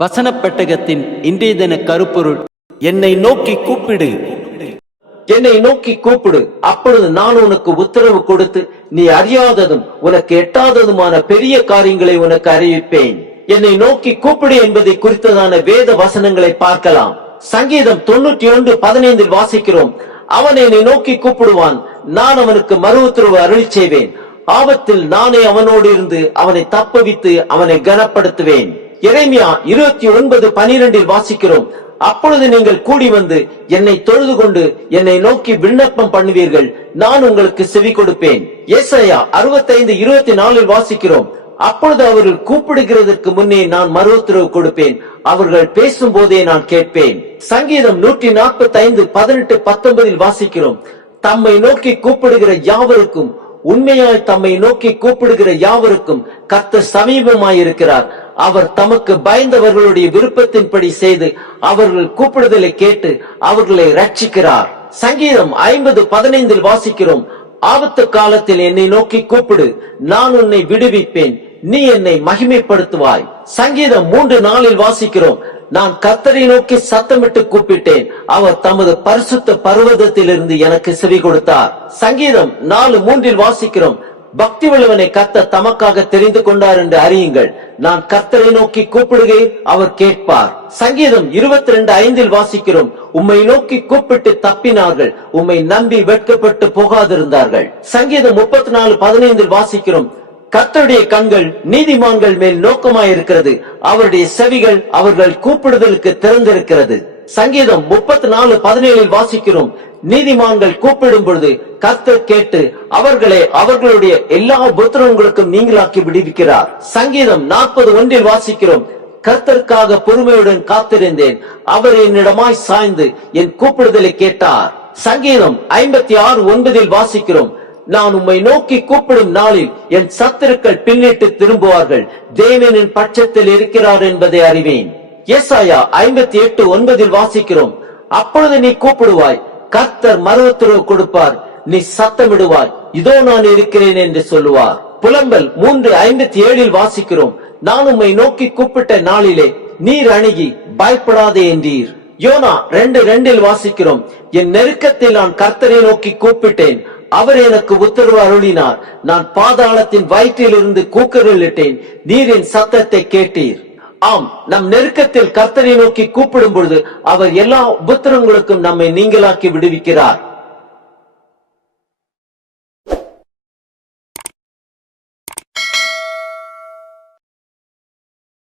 வசனப்பெட்டகத்தின் இன்றைய தின கருப்பொருள் என்னை நோக்கி கூப்பிடு. என்னை நோக்கி கூப்பிடு. அப்பொழுது நான் உனக்கு உத்தரவு கொடுத்து நீ அறியாததும் உனக்கு எட்டாததுமான பெரிய காரியங்களை உனக்கு அறிவிப்பேன். என்னை நோக்கி கூப்பிடு என்பதை குறித்ததான வேத வசனங்களை பார்க்கலாம். சங்கீதம் தொண்ணூற்றி ஒன்று பதினைந்தில் வாசிக்கிறோம். அவன் என்னை நோக்கி கூப்பிடுவான். நான் அவனுக்கு மறு உத்தரவு அருளி செய்வேன். ஆபத்தில் நானே அவனோடு இருந்து அவனை தப்புவித்து அவனை கனப்படுத்துவேன். எரேமியா இருபத்தி ஒன்பது பனிரெண்டில் வாசிக்கிறோம். அப்பொழுது நீங்கள் கூடி வந்து என்னை தொழுது கொண்டு என்னை நோக்கி விண்ணப்பம் பண்ணுவீர்கள். நான் உங்களுக்கு செவி கொடுப்பேன். ஏசையா அறுபத்தைந்து இருபத்தி நாலில் வாசிக்கிறோம். அப்பொழுது அவர்கள் கூப்பிடுகிறதற்கு முன்னே நான் மறு உத்தரவு கொடுப்பேன். அவர்கள் பேசும் போதே நான் கேட்பேன். சங்கீதம் நூற்றி நாற்பத்தி ஐந்து பதினெட்டு பத்தொன்பதில் வாசிக்கிறோம். தம்மை நோக்கி கூப்பிடுகிற யாவருக்கும் உண்மையாய் தம்மை நோக்கி கூப்பிடுகிற யாவருக்கும் கத்த சமீபமாயிருக்கிறார். அவர் தமக்கு பயந்தவர்களுடைய விருப்பத்தின்படி செய்து அவர்கள் கூப்பிடுதலை கேட்டு அவர்களை ரட்சிக்கிறார் சங்கீதம் ஐம்பது பதினைந்தில் வாசிக்கிறோம். ஆபத்து காலத்தில் என்னை நோக்கி கூப்பிடு. நான் உன்னை விடுவிப்பேன். நீ என்னை மகிமைப்படுத்துவாய். சங்கீதம் மூன்று நாளில் வாசிக்கிறோம். நான் கத்தரை நோக்கி சத்தமிட்டு கூப்பிட்டேன். அவர் தமது பரிசுத்த பர்வதத்திலிருந்து எனக்கு செவி கொடுத்தார். சங்கீதம் நாலு மூன்றில் வாசிக்கிறோம். பக்தி உள்ளவனை கத்த தமக்காக தெரிந்து கொண்டார் என்று அறியுங்கள். நான் கர்த்தரை நோக்கி கூப்பிடுகையில் அவர் கேட்பார். சங்கீதம் இருபத்தி ரெண்டு ஐந்தில் வாசிக்கிறோம். உம்மை நோக்கி கூப்பிட்டு தப்பினார்கள். உம்மை நம்பி வெட்கப்பட்டு போகாதிருந்தார்கள். சங்கீதம் முப்பத்தி நாலு பதினைந்தில் வாசிக்கிறோம். கர்த்தருடைய கண்கள் நீதிமான்கள் மேல் நோக்கமாயிருக்கிறது. அவருடைய செவிகள் அவர்கள் கூப்பிடுதலுக்கு திறந்திருக்கிறது. சங்கீதம் முப்பத்தி நாலு பதினேழில் வாசிக்கிறோம். நீதிமான்கள் கூப்பிடும் பொழுது கத்து கேட்டு அவர்களை அவர்களுடைய எல்லா புத்திரங்களுக்கும் நீங்களாக்கி விடுவிக்கிறார். சங்கீதம் நாற்பது ஒன்றில் வாசிக்கிறோம். கர்த்தருக்காக பொறுமையுடன் காத்திருந்தேன். அவர் என்னிடமாய் சாய்ந்து என் கூப்பிடுதலை கேட்டார். சங்கீதம் ஐம்பத்தி ஆறு ஒன்பதில் வாசிக்கிறோம். நான் உம்மை நோக்கி கூப்பிடும் நாளில் என் சத்துருக்கள் பின்னிட்டு திரும்புவார்கள். தேவனின் பட்சத்தில் இருக்கிறார் என்பதை அறிவேன். ஏசாயா ஐம்பத்தி எட்டு ஒன்பதில் வாசிக்கிறோம். அப்பொழுது நீ கூப்பிடுவாய் கர்த்தர் மறு கொடுப்பார் நீ சத்தமிடுவாய் இதோ நான் இருக்கிறேன் என்று சொல்லுவார். புலம்பல் மூன்று ஐம்பத்தி ஏழில் வாசிக்கிறோம். நான் உம்மை நோக்கி கூப்பிட்ட நாளிலே நீர் அணுகி பயப்படாதே என்றீர். யோனா ரெண்டு ரெண்டில் வாசிக்கிறோம். என் நெருக்கத்தில் நான் கர்த்தரை நோக்கி கூப்பிட்டேன் அவர் எனக்கு உத்தரவு அருளினார். நான் பாதாளத்தின் வயிற்றில் இருந்து கூக்குரலிட்டேன் நீரின் சத்தத்தை கேட்டீர். ஆம் நம் நெருக்கத்தில் கர்த்தரை நோக்கி கூப்பிடும் பொழுது அவர் எல்லா உபத்திரங்களுக்கும் நம்மை நீங்களாக்கி விடுவிக்கிறார்.